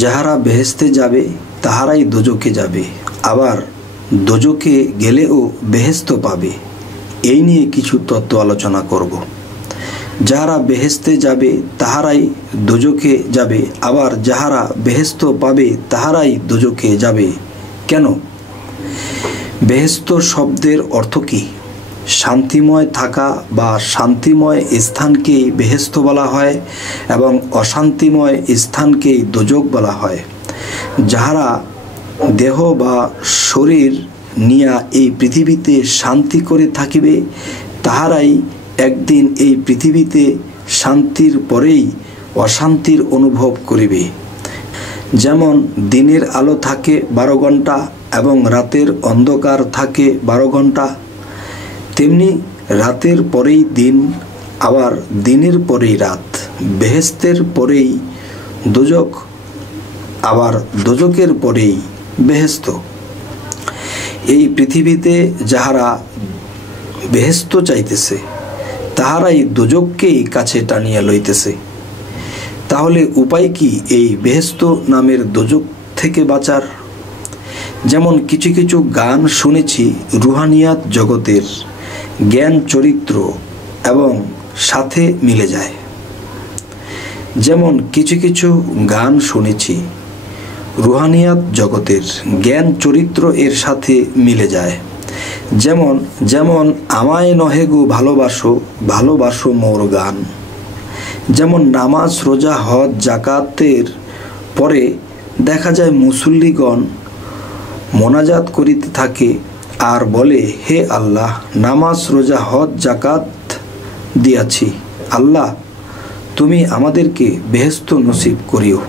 যাহারা বেহেশতে যাবে তাহারাই দোজকে যাবে, আবার দোজকে গেলেও বেহেশত পাবে। এই নিয়ে কিছু তত্ত্ব আলোচনা করব। যাহারা বেহেশতে যাবে তাহারাই দোজকে যাবে, আবার যাহারা বেহেশত পাবে তাহারাই দোজকে যাবে। কেন? বেহেশত শব্দের অর্থ কি? শান্তিময় থাকা বা শান্তিময় স্থানকেই বেহেশত বলা হয় এবং অশান্তিময় স্থানকেই দোজক বলা হয়। যাহারা দেহ বা শরীর নিয়া এই পৃথিবীতে শান্তি করে থাকিবে তাহারাই একদিন এই পৃথিবীতে শান্তির পরেই অশান্তির অনুভব করিবে। যেমন দিনের আলো থাকে 12 ঘন্টা এবং রাতের অন্ধকার থাকে 12 ঘন্টা, তেমনি রাতের পরেই দিন, আবার দিনের পরেই রাত। বেহেশতের পরেই দোজক, আবার দোজকের পরেই বেহেশত। এই পৃথিবীতে যাহারা বেহেশত চাইতেছে তাহারাই দোজককেই কাছে টানিয়া লইতেছে। তাহলে উপায় কি এই বেহেশত নামের দোজক থেকে বাঁচার? যেমন কিছু কিছু গান শুনেছি রুহানিয়াত জগতের জ্ঞান চরিত্র এবং সাথে মিলে যায়। যেমন কিছু কিছু গান শুনেছি রুহানিয়াত জগতের জ্ঞান চরিত্র এর সাথে মিলে যায়। যেমন যেমন আমায় নহে গো ভালোবাসো, ভালোবাসো মোর গান। যেমন নামাজ রোজা হজ জাকাতের পরে দেখা যায় মুসল্লিগণ মোনাজাত করিতে থাকে আর বলে, হে আল্লাহ, নামাজ রোজা হজ জাকাত দিয়াছি, আল্লাহ তুমি আমাদেরকে বেহেশত নসিব করিও।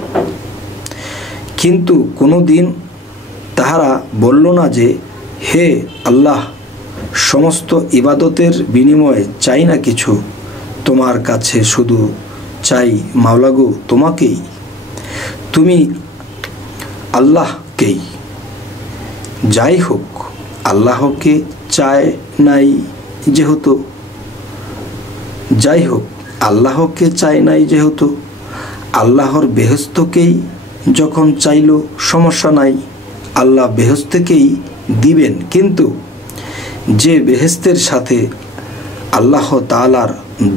কিন্তু কোনো দিন তাহারা বলল না যে, হে আল্লাহ, সমস্ত ইবাদতের বিনিময়ে চাই না কিছু, তোমার কাছে শুধু চাই মাওলাগো তোমাকেই, তুমি আল্লাহকেই। যাই হোক, আল্লাহকে চায় নাই যেহেতু, যাই হোক আল্লাহকে চায় নাই যেহেতু, আল্লাহর বেহেশতকেই যখন চাইল সমস্যা নাই, আল্লাহ বেহেশতকেই দিবেন। কিন্তু যে বেহেশতের সাথে আল্লাহ তাআলার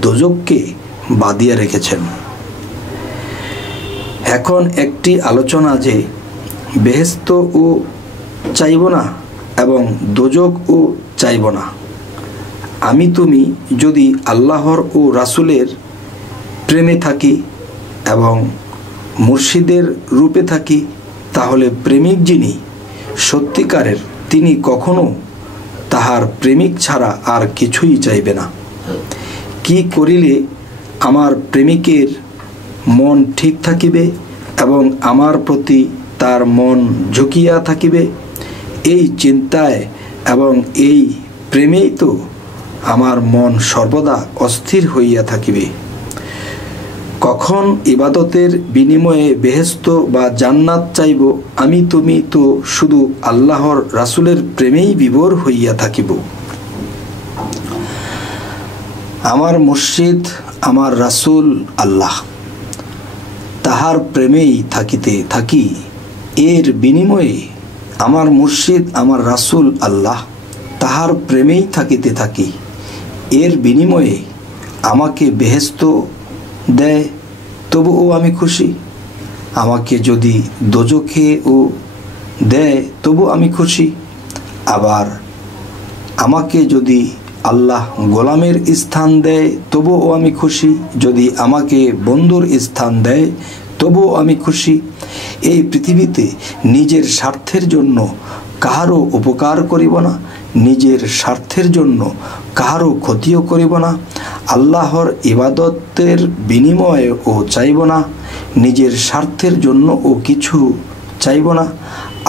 দোজককে বাঁধিয়ে রেখেছেন। এখন একটি আলোচনা যে বেহেশত ও চাইব না এবং দোজক ও চাইব না। আমি তুমি যদি আল্লাহর ও রাসূলের প্রেমে থাকি এবং মুর্শিদের রূপে থাকি, তাহলে প্রেমিক যিনি সত্যিকারের তিনি কখনো তাহার প্রেমিক ছাড়া আর কিছুই চাইবে না। কি করিলে আমার প্রেমিকের মন ঠিক থাকিবে এবং আমার প্রতি তার মন ঝুঁকিয়া থাকিবে, এই চিন্তায় এবং এই প্রেমেই তো আমার মন সর্বদা অস্থির হইয়া থাকিবে। কখন ইবাদতের বিনিময়ে বেহেশত বা জান্নাত চাইব, আমি তুমি তো শুধু আল্লাহর রাসূলের প্রেমেই বিভোর হইয়া থাকিব। আমার মুর্শিদ আমার রাসূল আল্লাহ, তাহার প্রেমেই থাকিতে থাকি। এর বিনিময়ে আমার মুর্শিদ আমার রাসূল আল্লাহ, তাহার প্রেমেই থাকিতে থাকি। এর বিনিময়ে আমাকে বেহেশত দেয় তবুও আমি খুশি, আমাকে যদি দোজখে ও দেয় তবু আমি খুশি। আবার আমাকে যদি আল্লাহ গোলামের স্থান দেয় তবুও আমি খুশি, যদি আমাকে বন্ধুর স্থান দেয় তবুও আমি খুশি। এই পৃথিবীতে নিজের স্বার্থের জন্য কাহারও উপকার করিব না, নিজের স্বার্থের জন্য কাহারও ক্ষতিও করিব না, আল্লাহর ইবাদতের বিনিময়ে ও চাইব না, নিজের স্বার্থের জন্য ও কিছু চাইব না।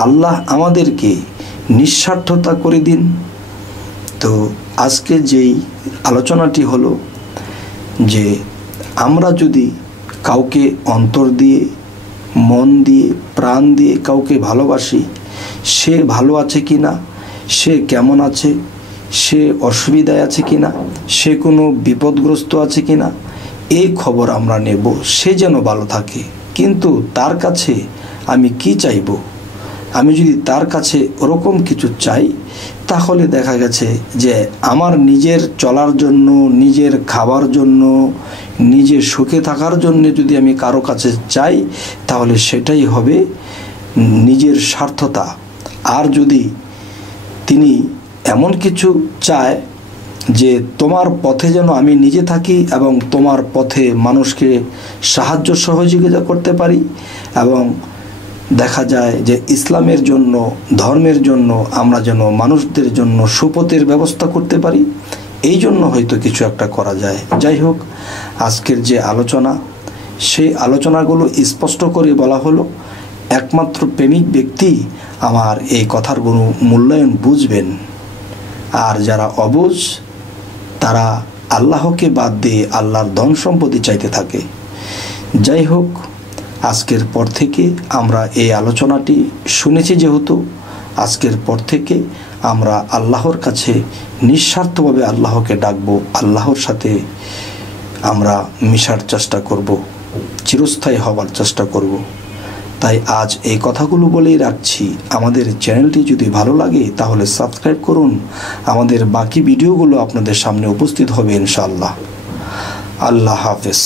আল্লাহ আমাদেরকে নিঃস্বার্থতা করে দিন। তো আজকে যেই আলোচনাটি হলো যে আমরা যদি কাউকে অন্তর দিয়ে মন দিয়ে প্রাণ দিয়ে কাউকে ভালোবাসি, সে ভালো আছে কি না, সে কেমন আছে, সে অসুবিধায় আছে কি না, সে কোনো বিপদগ্রস্ত আছে কি না, এই খবর আমরা নেব। সে যেন ভালো থাকে, কিন্তু তার কাছে আমি কি চাইব? আমি যদি তার কাছে ওরকম কিছু চাই, তাহলে দেখা গেছে যে আমার নিজের চলার জন্য, নিজের খাবার জন্য, নিজের সুখে থাকার জন্য যদি আমি কারো কাছে চাই, তাহলে সেটাই হবে নিজের স্বার্থতা। আর যদি তিনি এমন কিছু চায় যে তোমার পথে যেন আমি নিজে থাকি এবং তোমার পথে মানুষকে সাহায্য সহযোগিতা করতে পারি, এবং দেখা যায় যে ইসলামের জন্য, ধর্মের জন্য আমরা যেন মানুষদের জন্য সুপথের ব্যবস্থা করতে পারি, এই জন্য হয়তো কিছু একটা করা যায়। যাই হোক, আজকের যে আলোচনা, সেই আলোচনাগুলো স্পষ্ট করে বলা হলো, একমাত্র প্রেমিক ব্যক্তি আমার এই কথারগুলো মূল্যায়ন বুঝবেন। আর যারা অবুঝ, তারা আল্লাহকে বাদ দিয়ে আল্লাহর ধন সম্পত্তি চাইতে থাকে। যাই হোক, আজকের পর থেকে আমরা এই আলোচনাটি শুনেছি, যেহেতু আজকের পর থেকে আমরা আল্লাহর কাছে নিঃস্বার্থভাবে আল্লাহকে ডাকবো, আল্লাহর সাথে আমরা মিশার চেষ্টা করব, চিরস্থায়ী হবার চেষ্টা করব। তাই আজ এই কথাগুলো বলেই রাখছি। আমাদের চ্যানেলটি যদি ভালো লাগে তাহলে সাবস্ক্রাইব করুন। আমাদের বাকি ভিডিওগুলো আপনাদের সামনে উপস্থিত হবে ইনশাআল্লাহ। আল্লাহ হাফেজ।